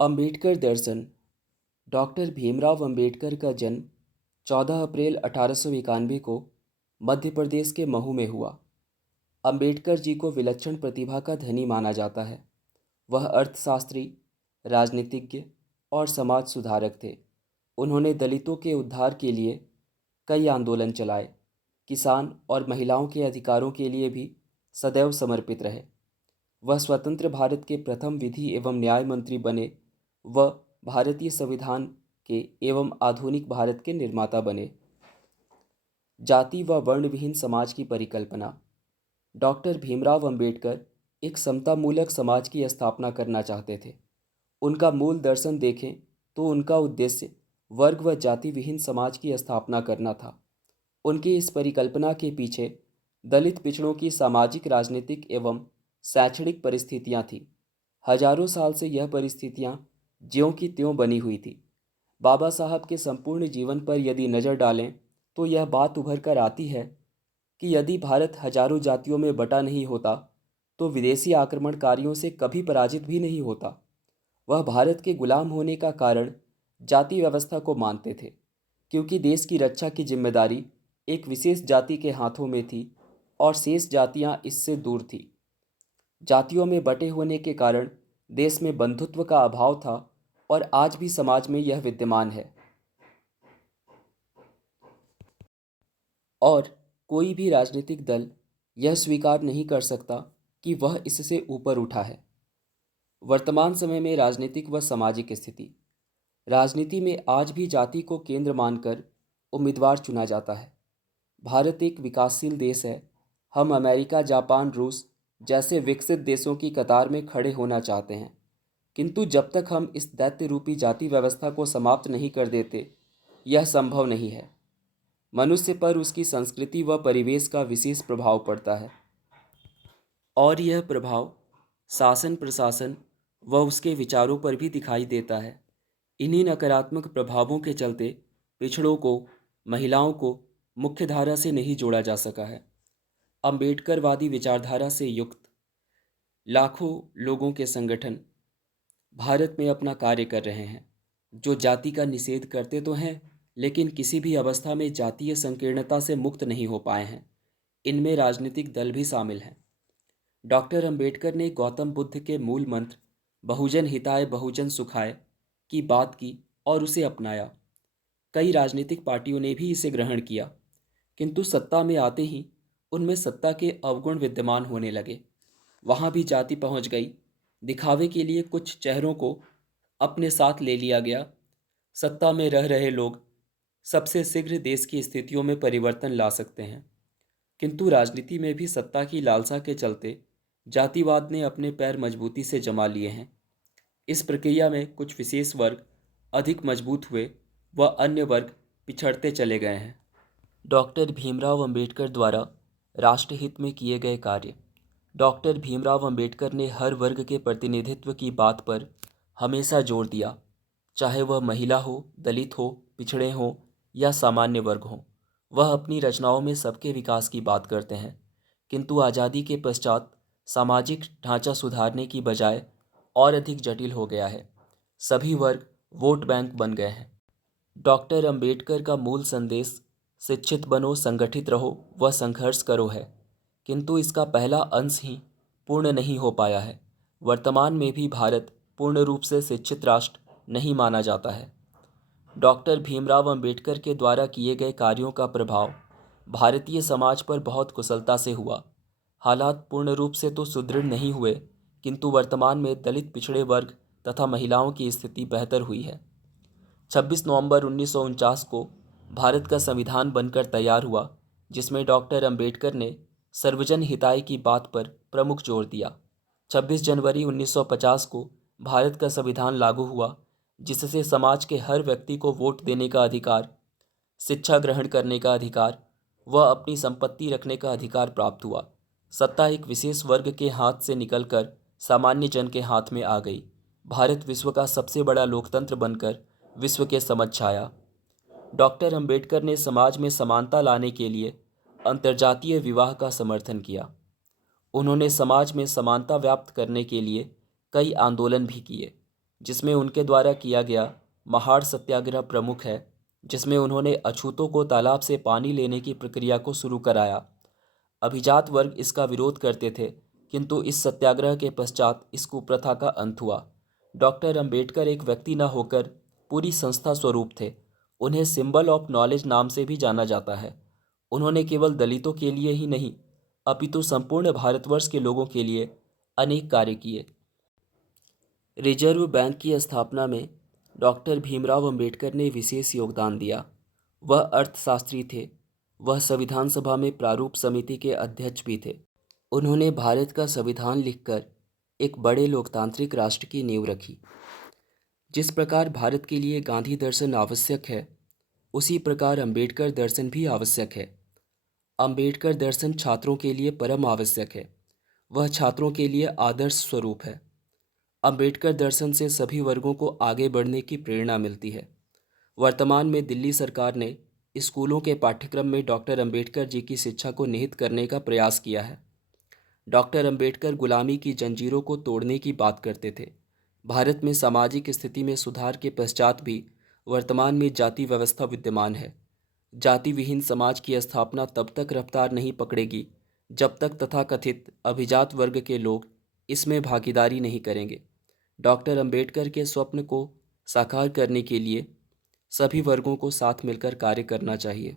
अंबेडकर दर्शन। Doctor Bhimrao Ambedkar का जन्म 14 अप्रैल 1891 को मध्य प्रदेश के महू में हुआ। अंबेडकर जी को विलक्षण प्रतिभा का धनी माना जाता है। वह अर्थशास्त्री, राजनीतिज्ञ और समाज सुधारक थे। उन्होंने दलितों के उद्धार के लिए कई आंदोलन चलाए। किसान और महिलाओं के अधिकारों के लिए भी सदैव समर्पित रहे। वह स्वतंत्र भारत के प्रथम विधि एवं न्याय मंत्री बने व भारतीय संविधान के एवं आधुनिक भारत के निर्माता बने। जाति व वर्ण विहीन समाज की परिकल्पना। डॉक्टर भीमराव अंबेडकर एक समतामूलक समाज की स्थापना करना चाहते थे। उनका मूल दर्शन देखें तो उनका उद्देश्य वर्ग व जाति विहीन समाज की स्थापना करना था। उनकी इस परिकल्पना के पीछे दलित पिछड़ों की सामाजिक, राजनीतिक एवं शैक्षणिक परिस्थितियां थीं। हजारों साल से यह परिस्थितियां ज्यों की त्यों बनी हुई थी। बाबा साहब के संपूर्ण जीवन पर यदि नज़र डालें तो यह बात उभर कर आती है कि यदि भारत हजारों जातियों में बटा नहीं होता तो विदेशी आक्रमणकारियों से कभी पराजित भी नहीं होता। वह भारत के गुलाम होने का कारण जाति व्यवस्था को मानते थे, क्योंकि देश की रक्षा की जिम्मेदारी एक विशेष जाति के हाथों में थी और शेष जातियां इससे दूर थीं। जातियों में बटे होने के कारण देश में बंधुत्व का अभाव था और आज भी समाज में यह विद्यमान है। और कोई भी राजनीतिक दल यह स्वीकार नहीं कर सकता कि वह इससे ऊपर उठा है। वर्तमान समय में राजनीतिक व सामाजिक स्थिति। राजनीति में आज भी जाति को केंद्र मानकर उम्मीदवार चुना जाता है। भारत एक विकासशील देश है। हम अमेरिका, जापान, रूस जैसे विकसित देशों की कतार में खड़े होना चाहते हैं, किंतु जब तक हम इस दैत्य रूपी जाति व्यवस्था को समाप्त नहीं कर देते, यह संभव नहीं है। मनुष्य पर उसकी संस्कृति व परिवेश का विशेष प्रभाव पड़ता है और यह प्रभाव शासन, प्रशासन व उसके विचारों पर भी दिखाई देता है। इन्हीं नकारात्मक प्रभावों के चलते पिछड़ों को, महिलाओं को मुख्यधारा से नहीं जोड़ा जा सका है। अंबेडकरवादी विचारधारा से युक्त लाखों लोगों के संगठन भारत में अपना कार्य कर रहे हैं, जो जाति का निषेध करते तो हैं, लेकिन किसी भी अवस्था में जातीय संकीर्णता से मुक्त नहीं हो पाए हैं। इनमें राजनीतिक दल भी शामिल हैं। डॉक्टर अंबेडकर ने गौतम बुद्ध के मूल मंत्र बहुजन हिताय बहुजन सुखाय की बात की और उसे अपनाया। कई राजनीतिक पार्टियों ने भी इसे ग्रहण किया, किंतु सत्ता में आते ही उनमें सत्ता के अवगुण विद्यमान होने लगे। वहाँ भी जाति पहुँच गई। दिखावे के लिए कुछ चेहरों को अपने साथ ले लिया गया। सत्ता में रह रहे लोग सबसे शीघ्र देश की स्थितियों में परिवर्तन ला सकते हैं, किंतु राजनीति में भी सत्ता की लालसा के चलते जातिवाद ने अपने पैर मजबूती से जमा लिए हैं। इस प्रक्रिया में कुछ विशेष वर्ग अधिक मजबूत हुए व अन्य वर्ग पिछड़ते चले गए हैं। डॉक्टर भीमराव अंबेडकर द्वारा राष्ट्रहित में किए गए कार्य। डॉक्टर भीमराव अंबेडकर ने हर वर्ग के प्रतिनिधित्व की बात पर हमेशा जोर दिया, चाहे वह महिला हो, दलित हो, पिछड़े हों या सामान्य वर्ग हों। वह अपनी रचनाओं में सबके विकास की बात करते हैं, किंतु आज़ादी के पश्चात सामाजिक ढांचा सुधारने की बजाय और अधिक जटिल हो गया है। सभी वर्ग वोट बैंक बन गए हैं। डॉक्टर अंबेडकर का मूल संदेश शिक्षित बनो, संगठित रहो व संघर्ष करो है, किंतु इसका पहला अंश ही पूर्ण नहीं हो पाया है। वर्तमान में भी भारत पूर्ण रूप से शिक्षित राष्ट्र नहीं माना जाता है। डॉक्टर भीमराव अंबेडकर के द्वारा किए गए कार्यों का प्रभाव भारतीय समाज पर बहुत कुशलता से हुआ। हालात पूर्ण रूप से तो सुदृढ़ नहीं हुए, किंतु वर्तमान में दलित, पिछड़े वर्ग तथा महिलाओं की स्थिति बेहतर हुई है। 26 नवंबर 1949 को भारत का संविधान बनकर तैयार हुआ, जिसमें डॉक्टर अंबेडकर ने सर्वजन हिताय की बात पर प्रमुख जोर दिया। 26 जनवरी 1950 को भारत का संविधान लागू हुआ, जिससे समाज के हर व्यक्ति को वोट देने का अधिकार, शिक्षा ग्रहण करने का अधिकार व अपनी संपत्ति रखने का अधिकार प्राप्त हुआ। सत्ता एक विशेष वर्ग के हाथ से निकलकर सामान्य जन के हाथ में आ गई। भारत विश्व का सबसे बड़ा लोकतंत्र बनकर विश्व के समक्ष आया। डॉक्टर अंबेडकर ने समाज में समानता लाने के लिए अंतर्जातीय विवाह का समर्थन किया। उन्होंने समाज में समानता व्याप्त करने के लिए कई आंदोलन भी किए। जिसमें उनके द्वारा किया गया महाड़ सत्याग्रह प्रमुख है, जिसमें उन्होंने अछूतों को तालाब से पानी लेने की प्रक्रिया को शुरू कराया। अभिजात वर्ग इसका विरोध करते थे, किंतु इस सत्याग्रह के पश्चात इस कुप्रथा का अंत हुआ। डॉक्टर अंबेडकर एक व्यक्ति न होकर पूरी संस्था स्वरूप थे। उन्हें सिंबल ऑफ नॉलेज नाम से भी जाना जाता है। उन्होंने केवल दलितों के लिए ही नहीं, अपितु संपूर्ण भारतवर्ष के लोगों के लिए अनेक कार्य किए। रिजर्व बैंक की स्थापना में डॉक्टर भीमराव अंबेडकर ने विशेष योगदान दिया। वह अर्थशास्त्री थे। वह संविधान सभा में प्रारूप समिति के अध्यक्ष भी थे। उन्होंने भारत का संविधान लिखकर एक बड़े लोकतांत्रिक राष्ट्र की नींव रखी। जिस प्रकार भारत के लिए गांधी दर्शन आवश्यक है, उसी प्रकार अंबेडकर दर्शन भी आवश्यक है। अंबेडकर दर्शन छात्रों के लिए परम आवश्यक है। वह छात्रों के लिए आदर्श स्वरूप है। अंबेडकर दर्शन से सभी वर्गों को आगे बढ़ने की प्रेरणा मिलती है। वर्तमान में दिल्ली सरकार ने स्कूलों के पाठ्यक्रम में डॉक्टर अंबेडकर जी की शिक्षा को निहित करने का प्रयास किया है। डॉक्टर अंबेडकर गुलामी की जंजीरों को तोड़ने की बात करते थे। भारत में सामाजिक स्थिति में सुधार के पश्चात भी वर्तमान में जाति व्यवस्था विद्यमान है। जाति विहीन समाज की स्थापना तब तक रफ्तार नहीं पकड़ेगी जब तक तथाकथित अभिजात वर्ग के लोग इसमें भागीदारी नहीं करेंगे। डॉक्टर अंबेडकर के स्वप्न को साकार करने के लिए सभी वर्गों को साथ मिलकर कार्य करना चाहिए।